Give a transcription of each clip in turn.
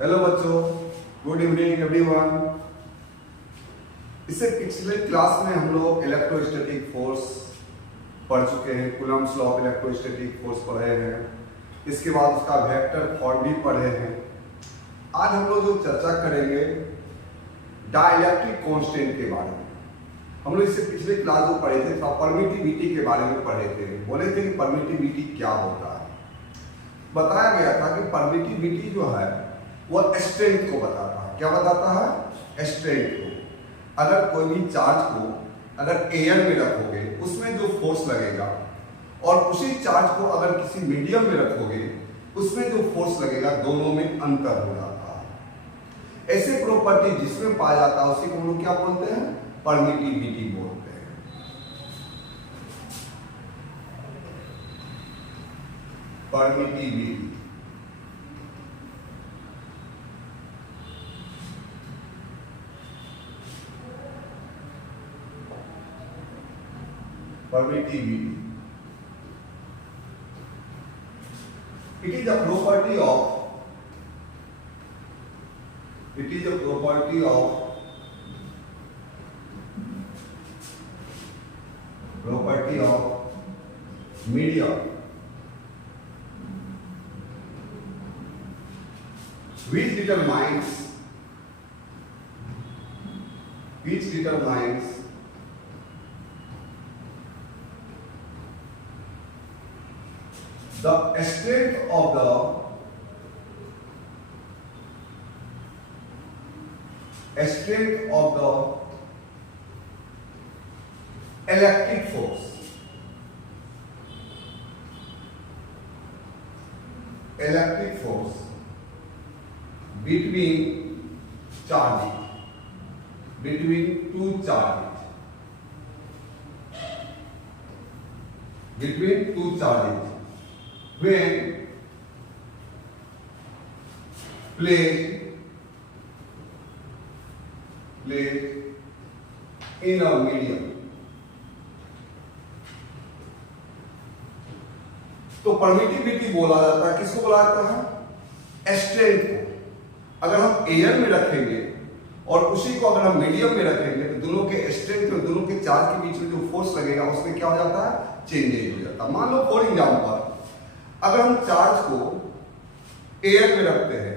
Hello बच्चों, good evening everyone. इससे पिछले क्लास में हम लोग इलेक्ट्रोस्टैटिक फोर्स पढ़ चुके हैं, Coulomb's law of electrostatic force पढ़े हैं। इसके बाद उसका वेक्टर फॉर्म भी पढ़े हैं। आज हम लोग जो चर्चा करेंगे डाइलेक्ट्रिक कांस्टेंट के बारे में। हम लोग इससे पिछले क्लास जो पढ़े थे परमिटिविटी के बारे में पढ़े थे। बोले थे कि परमिटिविटी क्या होता है। बताया गया था कि परमिटिविटी जो है वो स्ट्रेंथ को बताता है। क्या बताता है? स्ट्रेंथ को। अगर कोई भी चार्ज को अगर एयर में रखोगे उसमें जो फोर्स लगेगा और उसी चार्ज को अगर किसी मीडियम में रखोगे उसमें जो फोर्स लगेगा दोनों में अंतर हो जाता है। ऐसे प्रॉपर्टी जिसमें पाया जाता है उसी को हम लोग क्या बोलते हैं? परमिटिविटी बोलते हैं। Permittivity permittivity. It is a property of media which determines the strength of the electric force between two charges when placed in a medium। तो परमिटिविटी बोला जाता है, किसको बोला जाता है? स्ट्रेंथ को। अगर हम एयर में रखेंगे और उसी को अगर हम मीडियम में रखेंगे तो दोनों के स्ट्रेंथ और दोनों के चार्ज के बीच में जो फोर्स लगेगा उसमें क्या हो जाता है? चेंजेज हो जाता है। मान लो फॉर एग्जांपल अगर हम चार्ज को एयर में रखते हैं,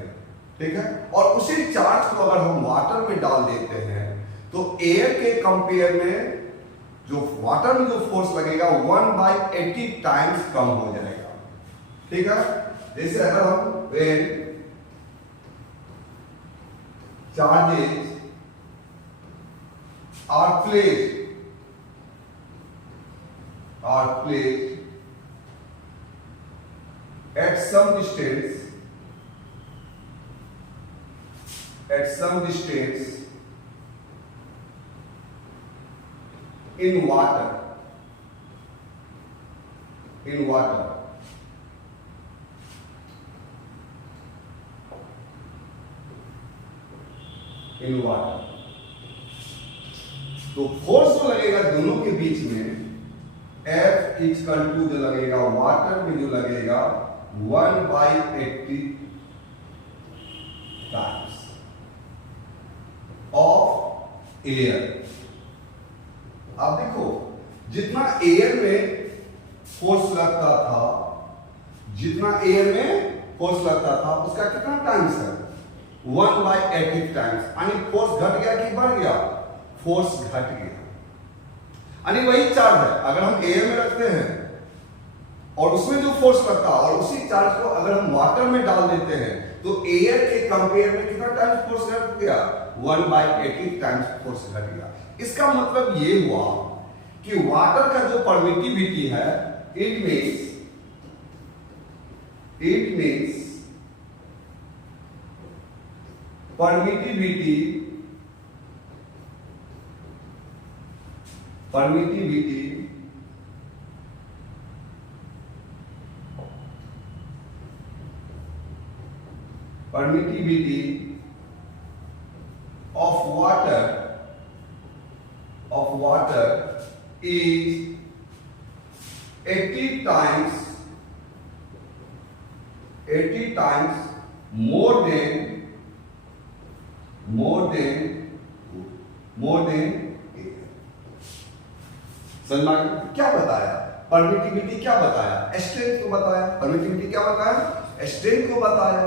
ठीक है, और उसी चार्ज को अगर हम वाटर में डाल देते हैं तो एयर के कंपेयर में जो वाटर में जो फोर्स लगेगा 1/80 टाइम्स कम हो जाएगा। ठीक है, जैसे अगर हम charges are placed at some distance in water तो फोर्स जो लगेगा दोनों के बीच में F = जो लगेगा वाटर में जो लगेगा 1/80 टाइम्स ऑफ एयर। अब देखो जितना एयर में फोर्स लगता था उसका कितना टाइम्स है? 1/80 टाइम्स। यानी फोर्स घट गया कि बढ़ गया? फोर्स घट गया। यानी वही चार्ज है, अगर हम एयर में रखते हैं और उसमें जो फोर्स लगता है और उसी चार्ज को अगर हम वाटर में डाल देते हैं तो एयर के कंपेयर में कितना टाइम्स फोर्स घट गया? 1/80 टाइम्स फोर्स घट गया। इसका मतलब ये हुआ कि वाटर का जो परमिटिविटी है it means permittivity of water is 80 times more than more than समझ क्या बताया? परमिटिविटी क्या बताया? स्ट्रेंथ को बताया। परमिटिविटी क्या बताया? स्ट्रेंथ को बताया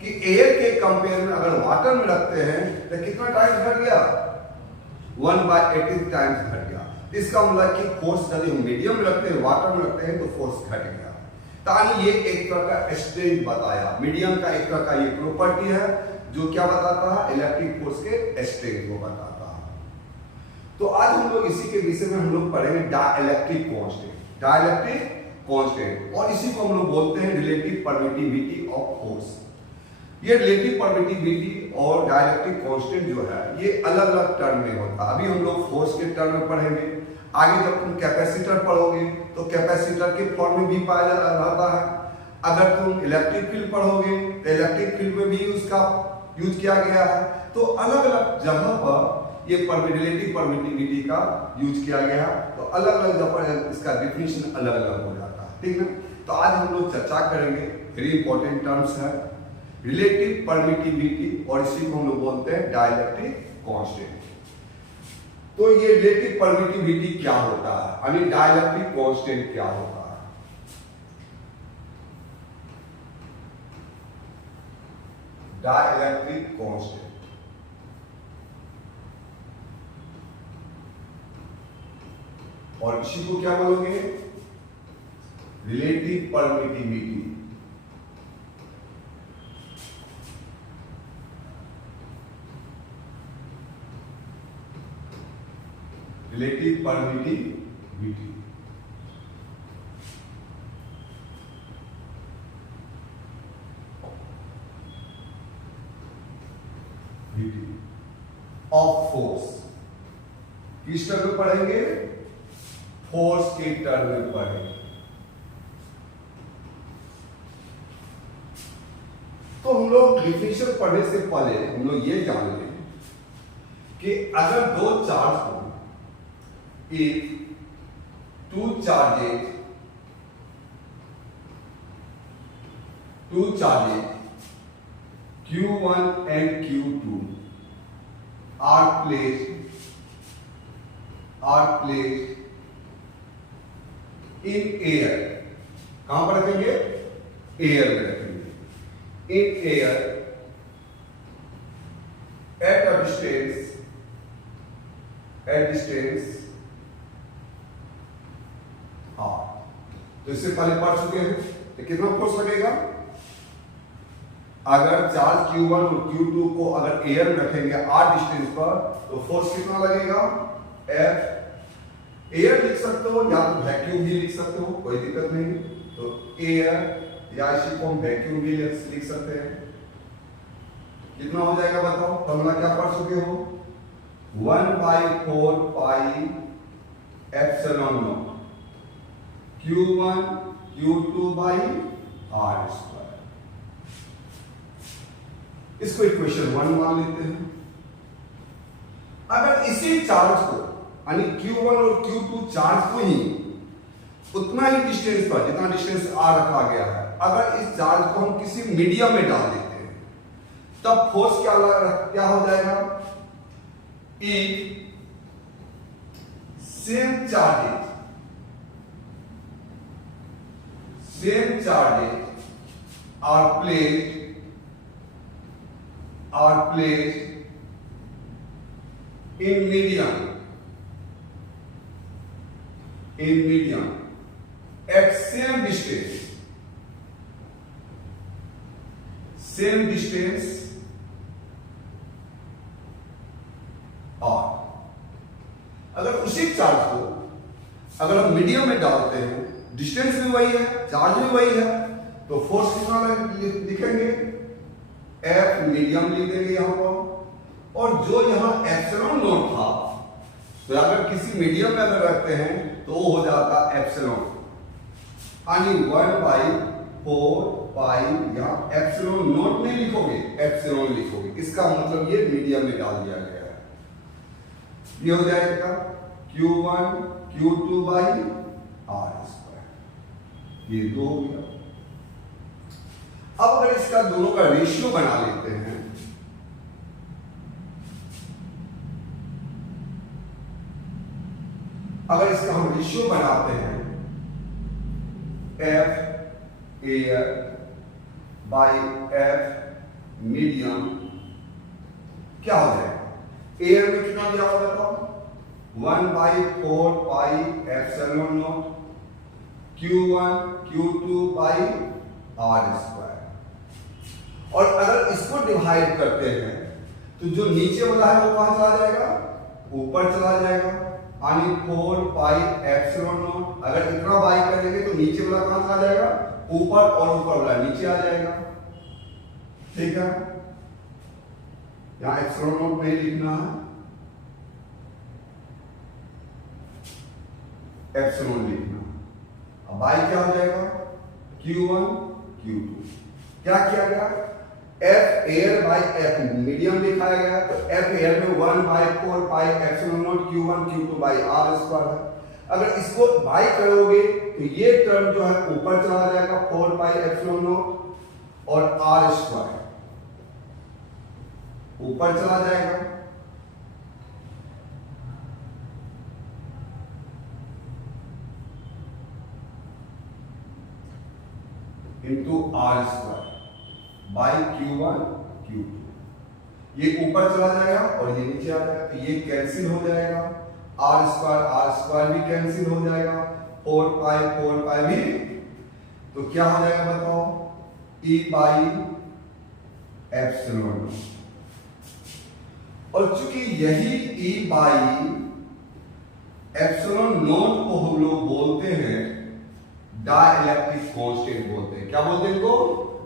कि एयर के कंपेयर में अगर वाटर में रखते हैं तो कितना टाइम्स घट गया? 1/18 टाइम्स घट गया। इसका मतलब कि फोर्स यदि हम मीडियम में रखते हैं, वाटर में रखते हैं तो फोर्स घट गया। ताकि ये एक तरह का स्ट्रेंथ बताया। मीडियम का एक तरह का ये प्रॉपर्टी है जो क्या बताता है? इलेक्ट्रिक फोर्स के स्ट्रेंथ को बताता है। तो आज हम लोग इसी के विषय में हम लोग पढ़ेंगे डाइलेक्ट्रिक कांस्टेंट। डाइलेक्ट्रिक कांस्टेंट और इसी को हम लोग बोलते हैं रिलेटिव परमिटिविटी ऑफ फोर्स। ये रिलेटिव परमिटिविटी और डाइलेक्ट्रिक कांस्टेंट जो है ये अलग अलग टर्म में होता है। अभी हम लोग फोर्स के टर्म में पढ़ेंगे। आगे जब तुम कैपेसिटर पढ़ोगे तो कैपेसिटर के फॉर्म में भी पाया जाता है। अगर तुम इलेक्ट्रिक फील्ड पढ़ोगे तो इलेक्ट्रिक फील्ड में भी उसका यूज किया गया है। तो अलग अलग जगह पर ये रिलेटिव परमिटिविटी का यूज किया गया है। तो अलग अलग जगह पर इसका डेफिनेशन अलग अलग हो जाता है। ठीक है, तो आज हम लोग चर्चा करेंगे। वेरी इंपॉर्टेंट टर्म्स है रिलेटिव परमिटिविटी और इसी को हम लोग बोलते हैं डाइलेक्ट्रिक कांस्टेंट। तो ये रिलेटिव परमिटिविटी क्या होता है, यानी डाइलेक्ट्रिक कांस्टेंट क्या होता है? डाइलेक्ट्रिक कांस्टेंट और इसी को क्या बोलोगे? Relative permittivity. Relative permittivity of force. किस टर्म में पढ़ेंगे? फोर्स के टर्म में पढ़ेंगे। तो हम लोग डिफिनेशन पढ़ने से पहले हम लोग ये जान लें कि अगर दो चार्ज को if two charges Q1 and Q2 are placed in air। कहां पर रखेंगे? एयर में रखेंगे। in air at a distance तो इससे पहले पढ़ चुके हैं। तो कितना फोर्स लगेगा? अगर चार्ज Q1 और Q2 को अगर एयर में रखेंगे r डिस्टेंस पर तो फोर्स कितना लगेगा? F। एयर लिख सकते हो या तो वैक्यूम भी लिख सकते हो, कोई दिक्कत नहीं। तो एयर या इसी को हम वैक्यूम भी लिख सकते हैं। कितना हो जाएगा बताओ? फॉर्मूला क्या पढ़ चुके हो? 1/4 pi epsilon not Q1 Q2 by R square. इसको इक्वेशन 1 मान लेते हैं। अगर इसी चार्ज को यानी Q1 और Q2 चार्ज को ही उतना ही डिस्टेंस पर जितना डिस्टेंस R रखा गया है, अगर इस चार्ज को हम किसी मीडियम में डाल देते हैं तब फोर्स क्या हो जाएगा? If same charges are placed in medium at same distance R। अगर उसी चार्ज को अगर हम मीडियम में डालते हैं, डिस्टेंस भी वही है, चार्ज भी वही है, तो फोर्स कितना लिखेंगे? F मीडियम लिख देंगे यहां पर। और जो यहां एप्सिलॉन नॉट था तो अगर किसी मीडियम में अगर रखते हैं तो वो हो जाता एप्सिलॉन, यानी 1/4 पाई। यहां एप्सिलॉन नॉट नहीं लिखोगे, एप्सिलॉन लिखोगे। इसका मतलब ये मीडियम में डाल दिया गया है। ये हो जाएगा Q1 Q2 by R square. ये 2 हो गया। अब अगर इसका दोनों का रेशियो बना लेते हैं अगर इसका हम रेशियो बनाते हैं F air by F medium, क्या हो जाएगा? एयर में कितना दिया हुआ बताओ? 1/4 pi epsilon not Q1 Q2 by R square. और अगर इसको डिवाइड करते हैं तो जो नीचे वाला है वो कहां चला जाएगा? ऊपर चला जाएगा, यानी 4 पाई एप्सिलॉन नॉट। अगर इतना बाई करेंगे तो नीचे वाला कहां चला जाएगा? ऊपर, और ऊपर वाला नीचे आ जाएगा। ठीक है, यहां एप्सिलॉन नॉट नहीं लिखना है, एप्सिलॉन लिखना। अब बाई क्या हो जाएगा? Q1 Q2। क्या किया गया? F air by F medium दिखाया गया, तो F एयर में 1/4 pi epsilon not Q1 Q2 by R square है। अगर इसको बाई करोगे तो ये टर्म जो है ऊपर चला जाएगा, 4 पाई एप्सिलॉन नॉट, और R स्क्वायर ऊपर चला जाएगा। Into R square by Q1 Q2, ये ऊपर चला जाएगा और ये नीचे आ जाएगा, तो ये कैंसिल हो जाएगा। R स्क्वायर भी कैंसिल हो जाएगा, 4 पाई भी। तो क्या हो जाएगा बताओ? E by epsilon. और चूंकि यही E बाई एप्सिलॉन नॉट को हम लोग बोलते हैं डाइलेक्ट्रिक कांस्टेंट बोलते हैं। क्या बोलते हैं इनको?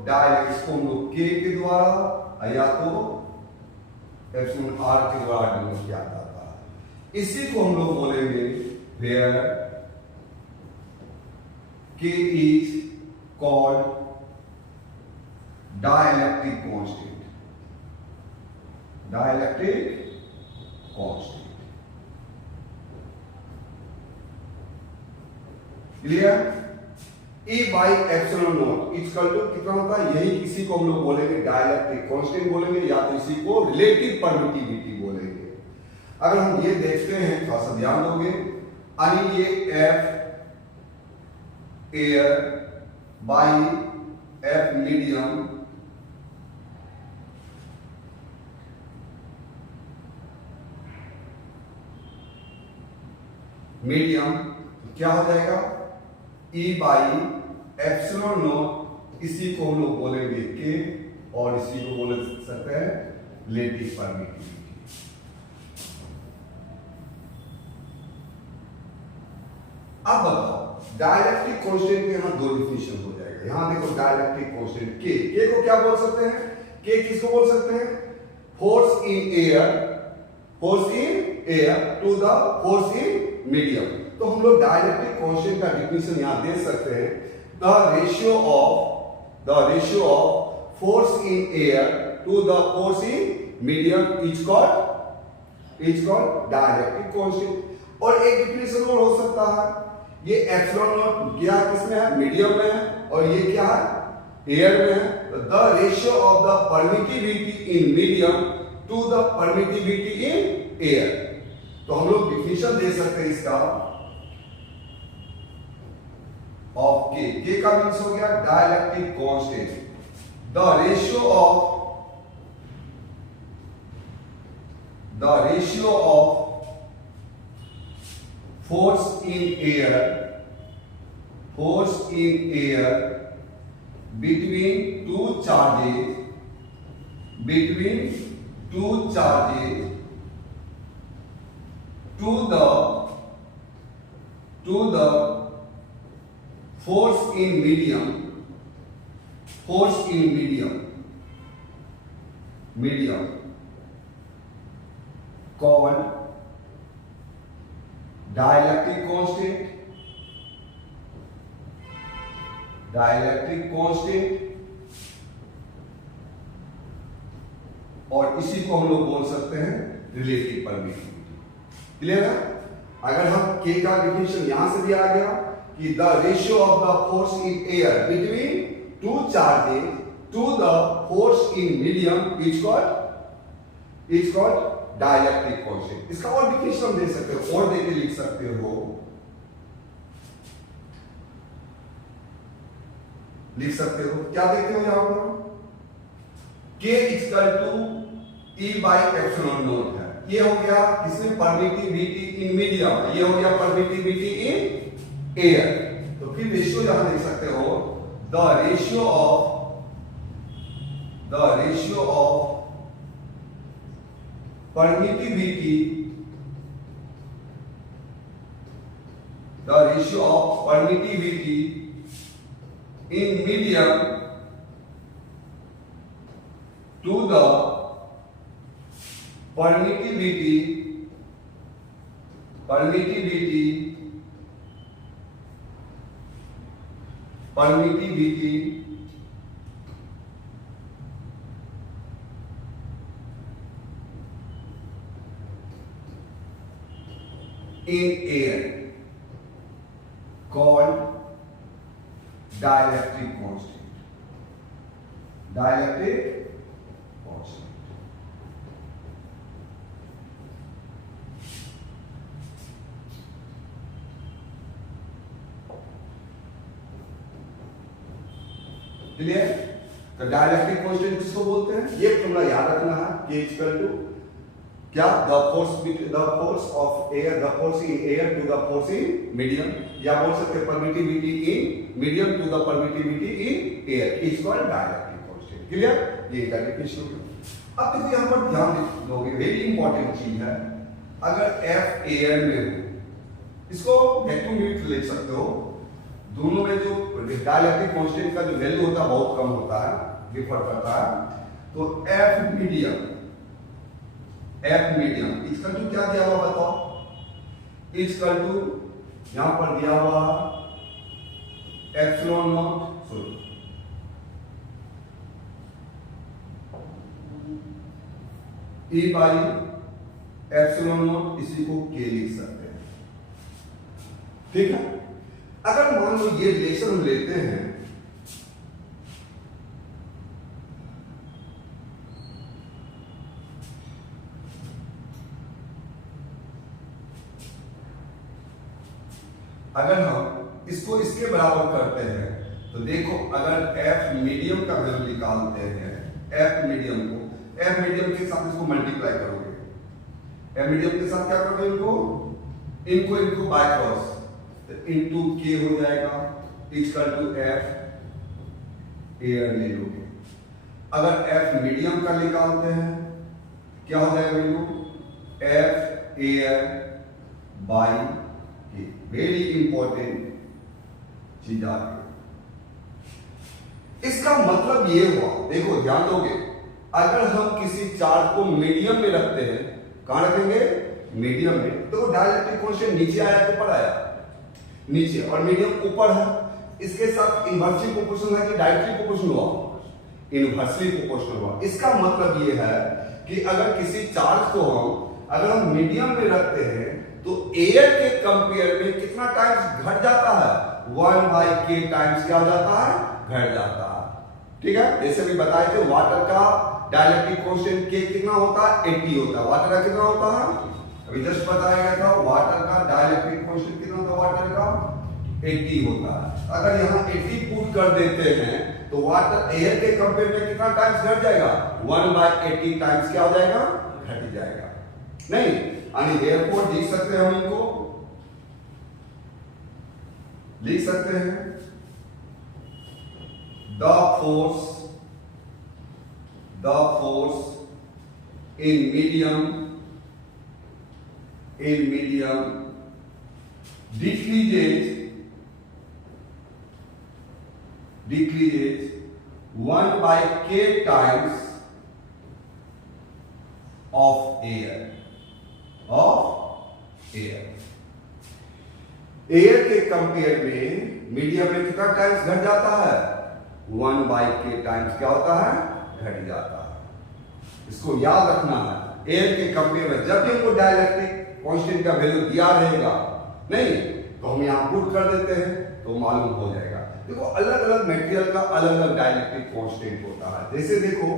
डाइलेक्ट्रिक। इसको हम लोग K के द्वारा या तो एप्सिलॉन R के द्वारा डिनोट किया जाता है। इसी को हम लोग बोलेंगे where K is called dielectric constant. Dielectric constant, clear? E by epsilon not equal to कितना होता है? यही किसी को हम लोग बोलेंगे डाइलेक्ट्रिक कांस्टेंट बोलेंगे, या तो इसी को रिलेटिव परमिटिविटी बोलेंगे। अगर हम ये देखते हैं, थोड़ा सा ध्यान दोगे, यानी ये F air by F medium क्या हो जाएगा? E बाई एप्सिलॉन नॉट, इसी को हम लोग बोलेंगे K, और इसी को बोल सकते हैं रिलेटिव परमिटिविटी। अब बताओ, डाइलेक्ट्रिक कांस्टेंट के यहां दो डिफिनेशन हो जाएगा। यहां देखो डाइलेक्ट्रिक कांस्टेंट K को क्या बोल सकते हैं? K किसको बोल सकते हैं? Force in air to the force in medium. तो हम लोग डाइलेक्ट्रिक कांस्टेंट का डिफिनेशन यहां दे सकते हैं, the ratio of force in air to the force in medium is called dielectric constant. और एक डिफिनेशन और हो सकता है, ये एप्सिलॉन नॉट क्या किसमें है? मीडियम में है, और ये क्या है? एयर में है। The ratio of the permittivity in medium to the permittivity in air. तो हम लोग डिफिनेशन दे सकते हैं इसका ऑफ K का मीन्स हो गया dielectric constant, the ratio of force in air between two charges to the force in medium called dielectric constant, और इसी को हम लोग बोल सकते हैं रिलेटिव परमिटिविटी। क्लियर है? अगर हम K का डिफिनेशन यहां से भी आ गया कि the ratio of the force in air between two charges to the force in medium is called dielectric constant. इसका और डिफिनेशन दे सकते हो, और देके लिख सकते हो, क्या देखते हो यहां पर, K equal to E by epsilon not है। ये हो गया किसमें, परमिटिविटी इन मीडियम, ये हो गया परमिटिविटी इन एयर। तो फिर रेशियो यहां देख सकते हो, the ratio of permittivity in medium to the permittivity in air called dielectric constant. Clear? तो डाइलेक्ट्रिक कांस्टेंट किसको बोलते हैं, ये तुम्हें याद रखना है। K इक्वल टू क्या, the force of air, the force in air to the force in medium, या बोल सकते हैं permittivity in medium to the permittivity in air, is called dielectric constant. Clear? ये का डेफिनेशन हो गया। अब देखो यहां पर ध्यान दोगे, वेरी इंपॉर्टेंट चीज है, अगर F एयर में हो, इसको वैक्यूम यूनिट लिख सकते हो, दोनों में जो डाइलेक्ट्रिक कांस्टेंट का जो वैल्यू होता है बहुत कम होता है, डिफर करता है। तो F मीडियम इक्वल टू क्या दिया हुआ बताओ, इक्वल टू यहां पर दिया हुआ epsilon not, E by epsilon not, इसी को K लिख सकते हैं। ठीक है? अगर मान लो ये रिलेशन हम लेते हैं, अगर हम इसको इसके बराबर करते हैं, तो देखो अगर F मीडियम का वैल्यू निकालते हैं, F मीडियम के साथ इसको मल्टीप्लाई करोगे, F मीडियम के साथ क्या करोगे, इनको बाय क्रॉस, तो इनटू K हो जाएगा, इक्वल टू F एयर ले लोगे। अगर F मीडियम का निकालते हैं, क्या हो जाएगा value, F air by K। Very important चीज आ गई। इसका मतलब ये हुआ, देखो ध्यान दोगे, अगर हम किसी चार्ज को मीडियम में रखते हैं, कहां रखेंगे, मीडियम में, तो डाइलेक्ट्रिक कांस्टेंट नीचे आया कि ऊपर आया, नीचे, और मीडियम ऊपर है, इसके साथ इनवर्सली प्रोपोर्शनल है कि डायरेक्टली प्रोपोर्शनल हुआ, इनवर्सली प्रोपोर्शनल हुआ। इसका मतलब ये है कि अगर किसी चार्ज को अगर हम मीडियम में रखते हैं, तो एयर के कंपेयर में कितना टाइम्स घट जाता है, 1/k टाइम्स क्या हो जाता है, घट जाता है। ठीक है? जैसे भी बताए थे, वाटर का डाइलेक्ट्रिक कांस्टेंट K कितना होता है, 80 होता है। वाटर का कितना होता है, अभी जस्ट बताया गया था, वाटर का डाइलेक्ट्रिक कांस्टेंट कितना होता है, वाटर का 80 होता है। अगर यहाँ 80 पुट कर देते हैं, तो वाटर एयर के कंपेयर में कितना टाइम्स घट जाएगा, 1/80 टाइम्स क्या हो जाएगा, घट जाएगा। नहीं, यानी एयरपोर्ट लिख सकते हैं, हम इनको लिख सकते हैं, the force in medium decreases 1/k times of air. Air के कंपेयर में मीडियम में कितना टाइम्स घट जाता है, 1/k टाइम्स क्या होता है, घट जाता है। इसको याद रखना है। एयर के कंपेयर में जब भी हमको डाइलेक्ट्रिक कांस्टेंट का वैल्यू दिया रहेगा, नहीं तो हम यहां पुट कर देते हैं तो मालूम हो जाएगा। देखो अलग अलग मटेरियल का अलग अलग डाइलेक्ट्रिक कांस्टेंट होता है। जैसे देखो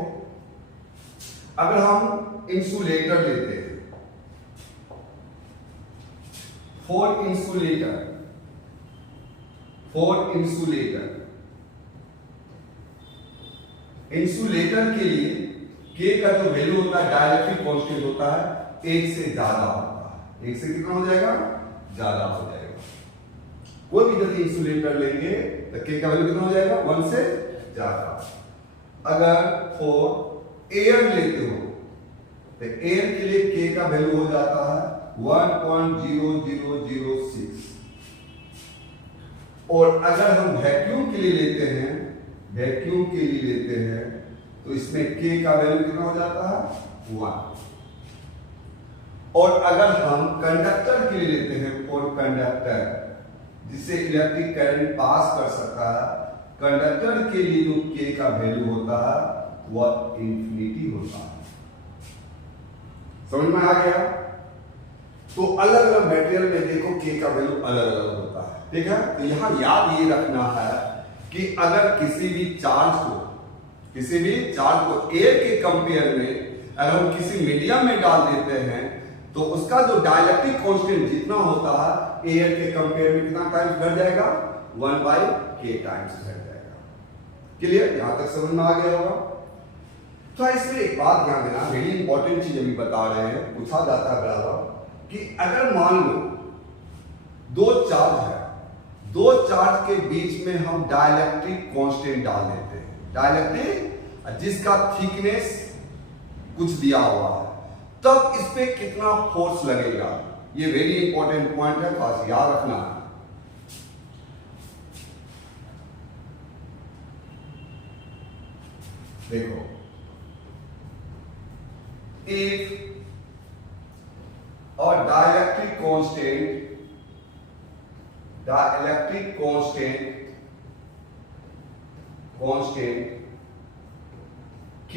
अगर हम इंसुलेटर लेते हैं, for insulator, for insulator, insulator के लिए K का जो वैल्यू होता है डाइलेक्ट्रिक कांस्टेंट होता है 1 से ज्यादा होता है। 1 से कितना हो जाएगा? ज्यादा हो जाएगा। कोई भी यदि इंसुलेटर लेंगे तो K का वैल्यू कितना हो जाएगा? 1 से ज्यादा। अगर फॉर एयर लेते हो तो एयर के लिए K का वैल्यू हो जाता है 1.0006 और अगर हम वैक्यूम के लिए लेते हैं, वैक्यूम के लिए लेते हैं तो इसमें K का वैल्यू कितना हो जाता है? 1। और अगर हम कंडक्टर के लिए लेते हैं, फॉर कंडक्टर जिससे इलेक्ट्रिक करंट पास कर सकता है, कंडक्टर के लिए जो K का वैल्यू होता है वह इंफिनिटी होता है। समझ में आ गया? तो अलग अलग मटेरियल में देखो K का वैल्यू अलग अलग होता है, ठीक है? तो यहां याद ये रखना है कि अगर किसी भी चार्ज को एयर के कंपेयर में अगर हम किसी मीडियम में डाल देते हैं तो उसका जो डाइलेक्ट्रिक कांस्टेंट जितना होता है एयर के कंपेयर में कितना टाइम्स घट जाएगा? 1/k टाइम्स घट जाएगा। क्लियर? यहां तक समझ में आ गया होगा। तो इसमें एक बात ध्यान देना, वेरी इंपॉर्टेंट चीज अभी बता रहे हैं, पूछा जाता है बराबर कि अगर मान लो दो चार्ज है, दो चार्ज के बीच में हम डाइलेक्ट्रिक कांस्टेंट डाल देते हैं, डाइलेक्ट्रिक जिसका थिकनेस कुछ दिया हुआ है, तब इस पे कितना फोर्स लगेगा? ये वेरी इंपॉर्टेंट पॉइंट है, खास याद रखना है। देखो, if a dielectric constant K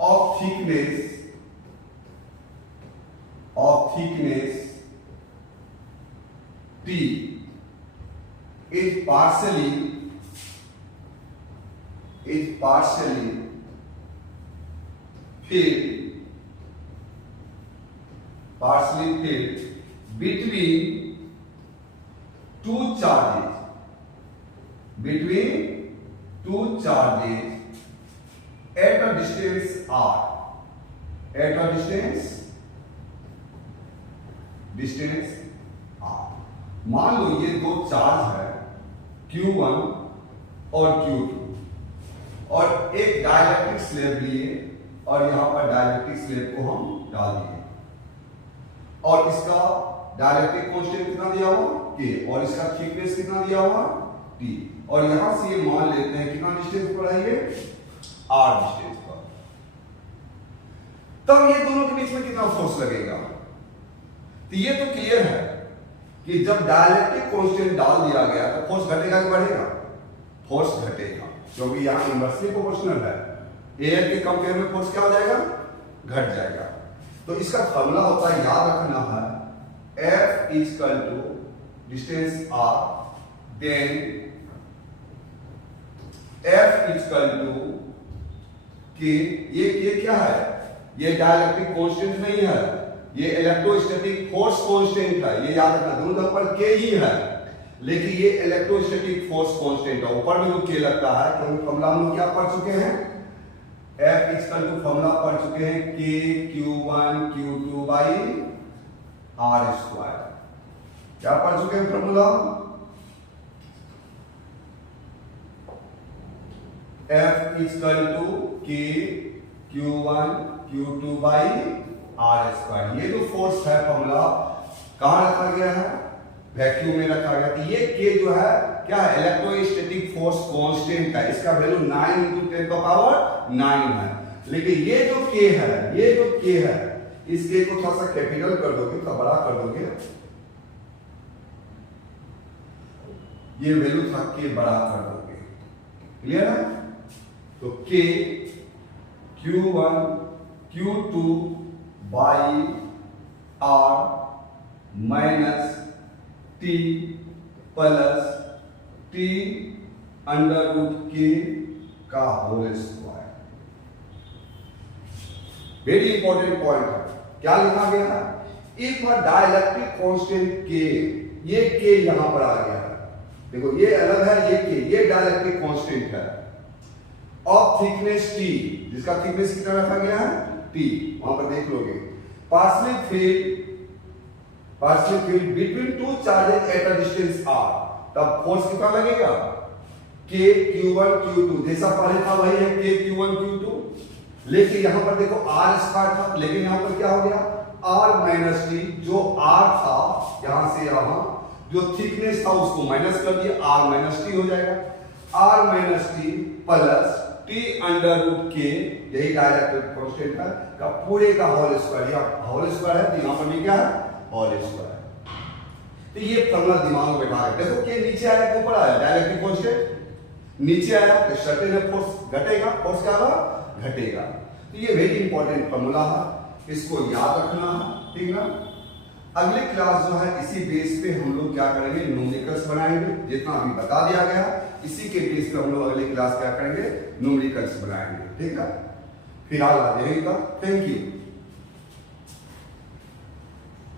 of thickness T is partially filled between two charges at a distance r, मान लो ये दो चार्ज है Q1 और Q2 और एक डाइलेक्ट्रिक स्लैब लिए और यहां पर डाइलेक्ट्रिक स्लैब को हम डाल दिए और इसका डाइलेक्ट्रिक कांस्टेंट कितना दिया हुआ? K और इसका थिकनेस कितना दिया हुआ? T और यहां से ये मान लेते हैं कितना डिस्टेंस पर है ये? R डिस्टेंस पर। तब ये दोनों के बीच में कितना फोर्स लगेगा? तो ये तो क्लियर है कि जब डाइलेक्ट्रिक कांस्टेंट डाल दिया गया तो फोर्स घटेगा कि बढ़ेगा? फोर्स घटेगा, क्योंकि यहां इनवर्सली प्रोपोर्शनल है। एयर के कंपेयर में फोर्स क्या हो जाएगा? घट जाएगा। तो इसका फॉर्मूला होता है, याद रखना है, F equal to distance R, then F equal to K। ये K क्या है? ये डाइलेक्ट्रिक कांस्टेंट नहीं है, ये इलेक्ट्रोस्टैटिक फोर्स कांस्टेंट है। ये याद रखना, दोनों तरफ पर K ही है, लेकिन ये इलेक्ट्रोस्टैटिक फोर्स कांस्टेंट है। ऊपर में जो K लगता है, क्योंकि फॉर्मूला हम क्या पढ़ चुके हैं? F इक्वल टू फॉर्मूला पढ़ चुके हैं K Q1 Q2 by R square. क्या पढ़ चुके हैं formula? F equal to K Q1 Q2 by R square. ये जो फोर्स है फॉर्मूला कहां रखा गया है? वैक्यूम में रखा गया। तो ये K जो है क्या है? इलेक्ट्रोस्टैटिक फोर्स कांस्टेंट है, इसका वैल्यू 9 × 10⁹ है। लेकिन ये जो K है, इस K को थोड़ा सा कैपिटल कर दोगे, थोड़ा बड़ा कर दोगे, ये वैल्यू था K बड़ा कर दोगे। क्लियर है? तो K Q1 Q2 by R minus T plus T √K का whole square. Very important point है। क्या लिखा गया है? इफ अ डाइलेक्ट्रिक कांस्टेंट के, ये के यहां पर आ गया है, देखो ये अलग है, ये के, ये डाइलेक्ट्रिक कांस्टेंट है ऑफ थिकनेस टी, जिसका थिकनेस कितना रखा गया है टी, वहां पर देख लोगे। Partial field between two charges at a distance r, तब फोर्स कितना लगेगा k q1 q2, जैसा पहले था वही है k q1 q2, लेकिन यहां पर देखो r स्क्वायर था, लेकिन यहां पर क्या हो गया r माइनस टी, जो r था यहां से यहां जो थिकनेस था उसको माइनस कर दिया, r माइनस टी हो जाएगा, r minus T plus T under root के, यही डाइलेक्ट्रिक कांस्टेंट है का पूरे का होल स्क्वायर, या होल स्क्वायर है तो यहां पर भी क्या है होल स्क्वायर। तो ये फॉर्मूला दिमाग में बैठा है, देखो के नीचे आया कि ऊपर आया, डाइलेक्ट्रिक कांस्टेंट नीचे आया तो सर्टेन फोर्स घटेगा, फोर्स क्या होगा घटेगा। तो ये वेरी इंपॉर्टेंट फॉर्मूला है, इसको याद रखना है, ठीक ना। अगले क्लास जो है इसी बेस पे हम लोग क्या करेंगे न्यूमेरिकल्स बनाएंगे, जितना अभी बता दिया गया इसी के बेस पे हम लोग अगली क्लास क्या करेंगे न्यूमेरिकल्स बनाएंगे, ठीक है। फिलहाल आज यही था, थैंक यू।